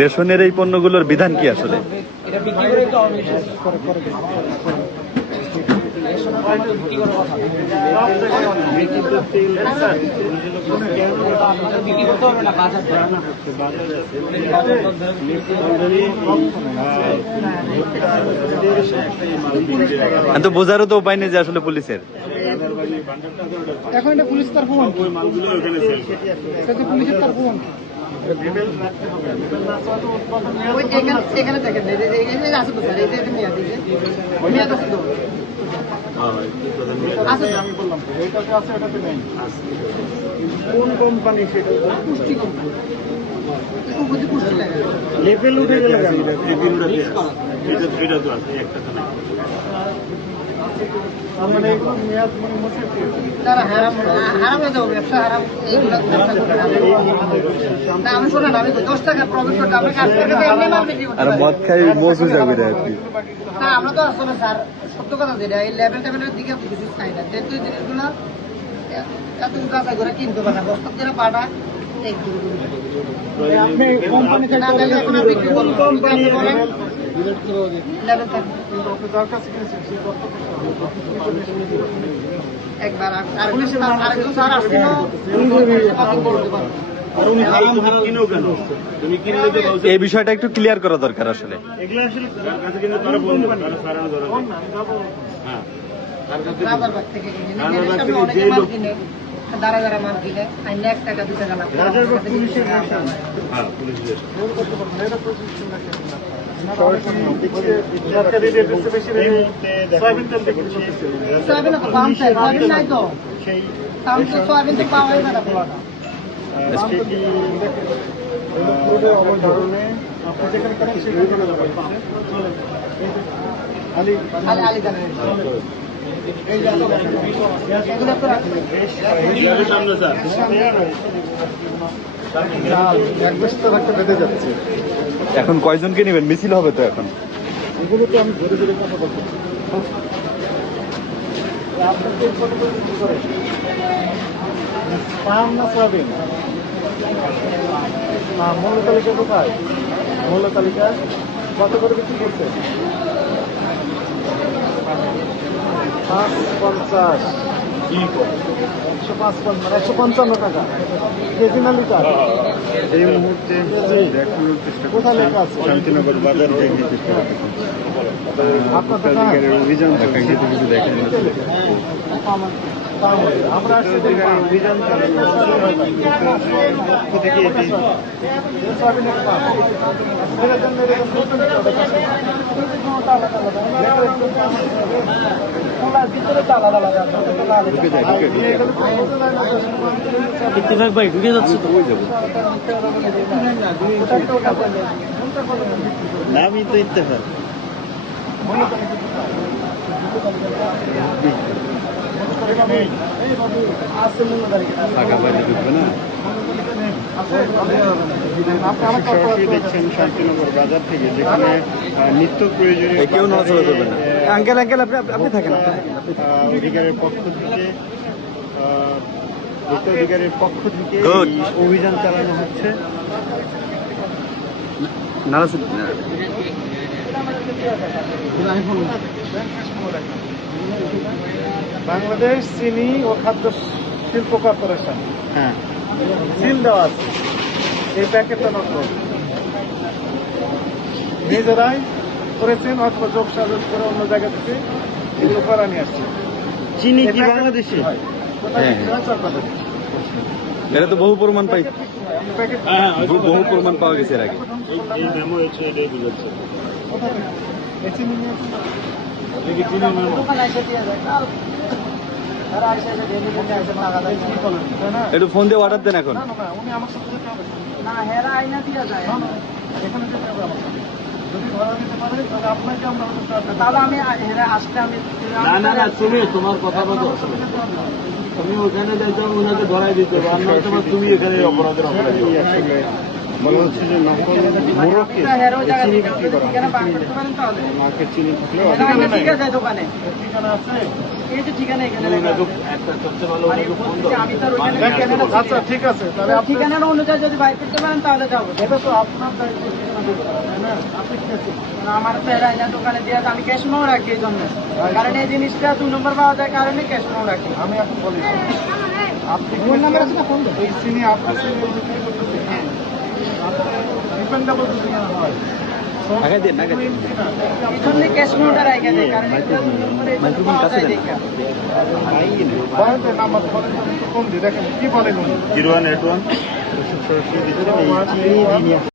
রেশনের এই পণ্যগুলোর বিধান কি আসলে? তো বোঝারও তো উপায় নেই যে আসলে পুলিশের। এখন এটা পুলিশ তার প্রমাণ, পুলিশের তার প্রমাণ এখানে দেখেন আছে তো স্যার, এই যে মেয়াদ মেয়াদ আছে তো আমি বললাম এটাতে আছে, এটাতে নেই। কোন কোম্পানি সেটা? পুষ্টি কোম্পানি। লেভেল উঠে গেলে এটা তো আছে, একটা তো নাই। মানে এগুলো মেয়াদ মানে মুছে তারা হারাম হয়ে যাবে, ব্যবসা হারাম। আমি শোনেন, আমি 10 টাকা প্রফিট করতে আমি কাজ করে আর মদ খাই মজু যাবে না। আমরা তো আসলে স্যার সত্য কথা যেটা, এই লেভেল টেবিলের দিকে কিছু চাই না, যেহেতু এই জিনিসগুলো এত কাঁচা করে কিনতে পারে না, বস্তা দিয়ে পাটা এই বিষয়টা একটু ক্লিয়ার করা দরকার আসলে। দাঁড়া দাঁড়া মাল কিনে 1 টাকা 2 টাকা লাভ এখন কয়জনকে নেবেন? মিছিল হবে তো এখন। এগুলো তো আমি ধরে ধরে কথা বলতে পাম না সোয়াবিন না। মূল্য তালিকা কোথায়? মূল্য তালিকা কত করে বিক্রি করছে? 550, 155 টাকা কেজি না লিটার? এই মুহূর্তে কোথায় লেখা আছে? শান্তিনগর বাজার থেকে আপনার অভিযান দেখেন। আমরা অভিযান ইত্তেফাক ভাই ঢুকে যাচ্ছে তো, আমি তো ইত্তেফাক দেখছেন শান্তিনগর বাজার থেকে, যেখানে নিত্য প্রয়োজনীয় কেউ নড়াচড়া করবেন না। আঙ্কেল আঙ্কেল আপনি থাকেন। অধিকারের পক্ষ থেকে অধিকারের পক্ষ থেকে অভিযান চালানো হচ্ছে। বাংলাদেশ চিনি ও খাদ্য শিল্প কর্পোরেশন, হ্যাঁ, সিল দেওয়া আছে। এই প্যাকেটটা নতুন নিজেরাই করেছেন অথবা যোগ সাজস করে অন্য জায়গা থেকে এগুলো করা নিয়ে আসছে। চিনি কি বাংলাদেশি? এটা তো বহু প্রমাণ পাই, বহু প্রমাণ পাওয়া গেছে এর আগে। একটু ফোন দিয়ে অর্ডার দেন এখন। তুমি তোমার কথা বলো। তুমি ওখানে যাইতে হবে, ওনাকে ধরাই দিতে হবে, আর নয়তো বা তুমি এখানে অপরাধের অপরাধী হবে। বলা হচ্ছে যে নকল মোড়কে হেরো জায়গা থেকে ঠিকানা বার করতে পারেন তাহলে মার্কেট চিনি থাকলেও ঠিকানা ঠিক আছে দোকানে ঠিকানা আছে? এই যে ঠিকানা এখানে তুমি লেখা ওনাকে আছে। একটা সবচেয়ে ভালো ওনাকে ফোন দাও। আমি তার ওইখানে ঠিকানাটা আচ্ছা ঠিক আছে, তাহলে আপনি ঠিকানার অনুযায়ী যদি বাইর করতে পারেন তাহলে যাবো। এটা তো আপনার দায়িত্ব, ঠিকানা দিতে হবে, তাই না? আপনি কি আছেন? আমার তো এরা এনে দোকানে দিয়ে আমি ক্যাশ মাও রাখি এই জন্য, কারণ এই জিনিসটা 2 নম্বর পাওয়া যায় কারণে ক্যাশ মাও রাখি। আমি এখন বলি, আপনি ফোন নাম্বার আছে না, ফোন দেন। এই চিনি আপনার চিনি ডিপেন্ডেবল ঠিকানা হয়। আগে দিন আগে দিন এই জন্য ক্যাশ মাওটা রাখা যায়, কারণ এটা 2 নম্বরে এই জন্য পাওয়া যায় দেখা। বলেন তো নাম্বার, বলেন তো, আমি তো ফোন দিই, দেখেন কি বলেন উনি। 0181